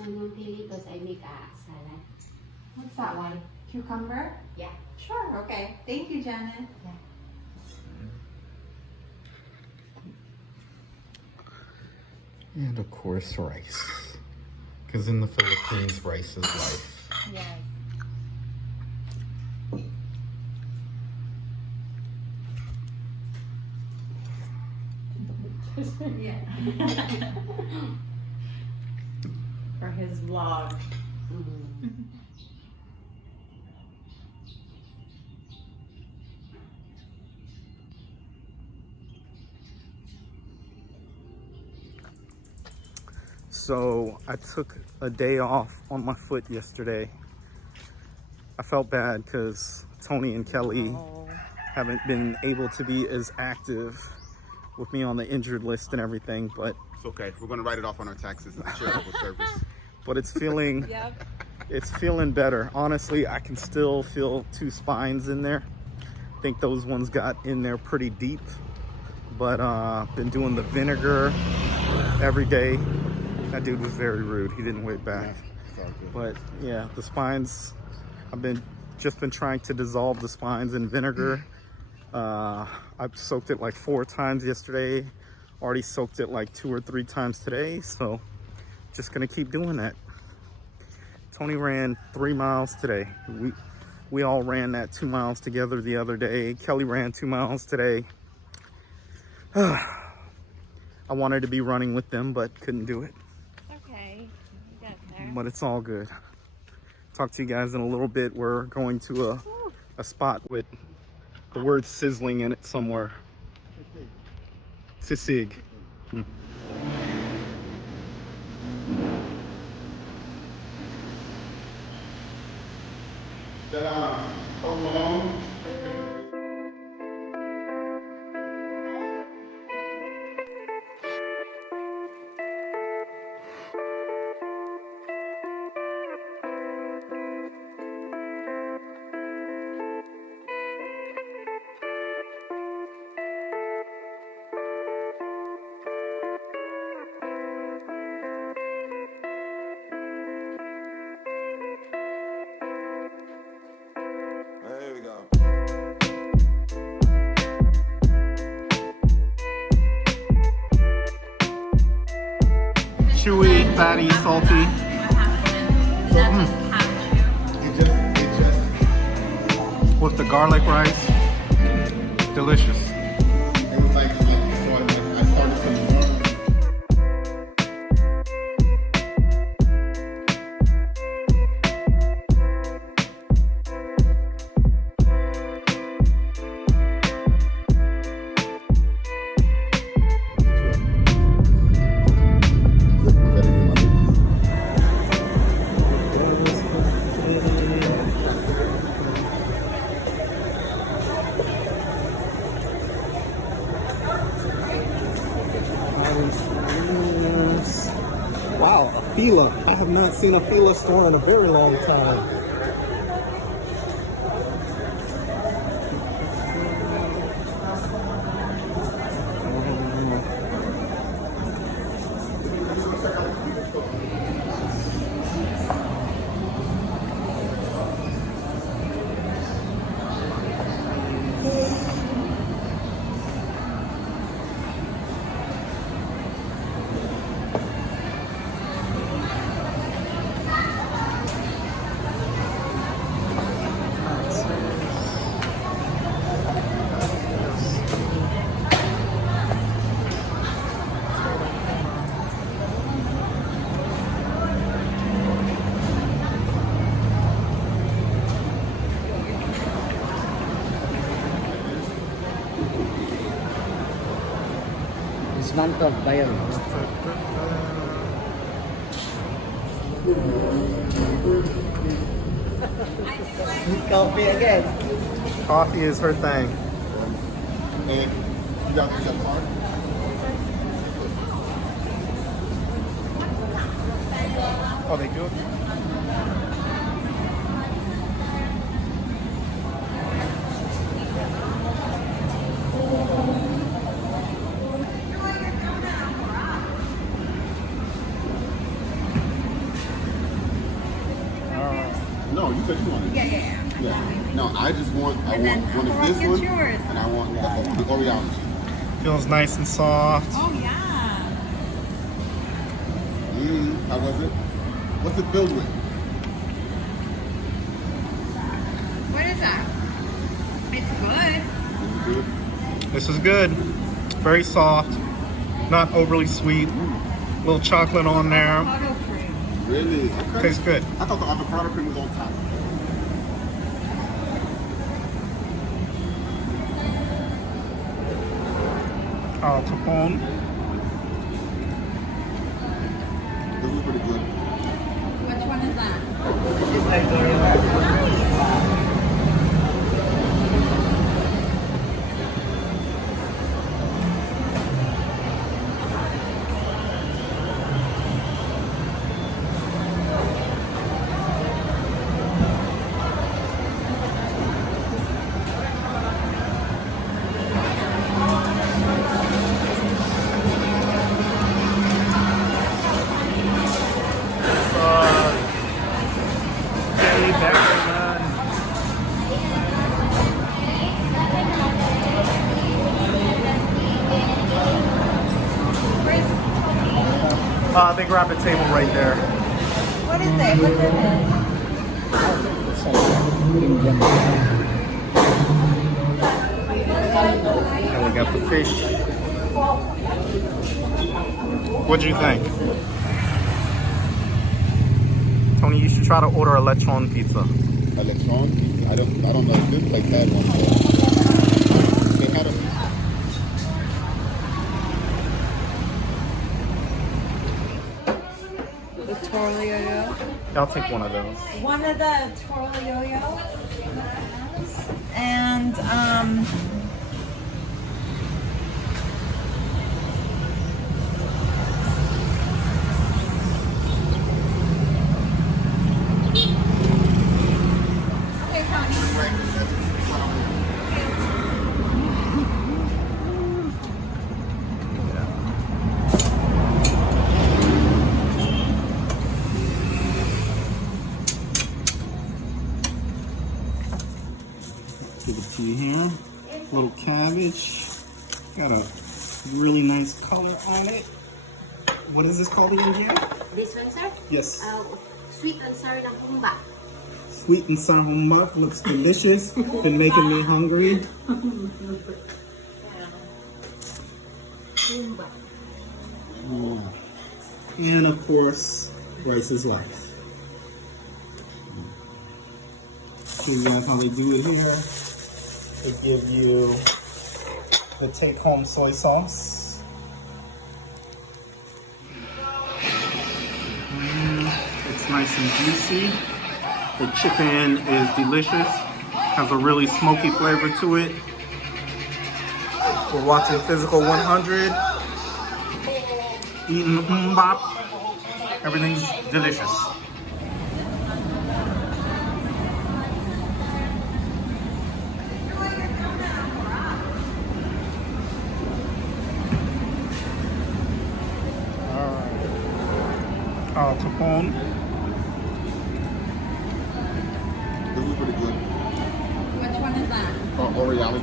on Filipinos, I make a salad. What's that one? Cucumber? Yeah. Sure, okay. Thank you, Janet. Yeah. And of course, rice. Because in the Philippines, rice is life. Yes. Yeah. For his vlog. So I took a day off on my foot yesterday. I felt bad because Tony and Kelly haven't been able to be as active with me on the injured list and everything, but it's okay. We're going to write it off on our taxes and charitable service. But it's feeling, it's feeling better. Honestly, I can still feel 2 spines in there. I think those ones got in there pretty deep, but been doing the vinegar every day. That dude was very rude. He didn't wait back. Yeah, but yeah, the spines, I've just been trying to dissolve the spines in vinegar. I've soaked it like 4 times yesterday. Already soaked it like 2 or 3 times today. So just gonna keep doing that. Tony ran 3 miles today. We all ran that 2 miles together the other day. Kelly ran 2 miles today. I wanted to be running with them, but couldn't do it. Okay, you got there. But it's all good. Talk to you guys in a little bit. We're going to a spot with the word sizzling in it somewhere. Sisig. There we go. Chewy, fatty, salty. With the garlic rice. Delicious. It was like, so I started from the north. Wow, a fila. I have not seen a fila store in a very long time. Dismantled ba yun? Coffee again. Coffee is her thing. And you got to get part. Oh, they do? No, you said you wanted. Yeah. Yeah. No, I just want. I And then want one how of about this get one, yours? and I want the Oreo. Feels nice and soft. Oh yeah. How was it? What's it filled with? What is that? It's good. Is it good? This is good. Very soft. Not overly sweet. A little chocolate on there. Avocado cream. Really? Okay. Tastes good. I thought the avocado cream was on top. Tapon. This is pretty good. Which one is that? It's like Oreo. They grabbed a table right there. What is it? What's in it? It's like Indian. And we got the fish. What'd you think? Tony, you should try to order a lechon pizza. A lechon pizza. I don't know if this place had one. They had a. The Toro Yo-Yo. I'll take one of those. One of the Toro Yo-Yo. And Give it to you here. Little cabbage. Got a really nice color on it. What is this called again, Jan? This one, sir? Yes. Sweet and sour ng humba. Sweet and sour muck. Looks delicious. Been making me hungry. Humba. And of course, rice is life. Show you guys how they do it here. They give you the take-home soy sauce. It's nice and juicy. The chicken is delicious. Has a really smoky flavor to it. We're watching Physical 100. Eating mbap. Everything's delicious. Tapon.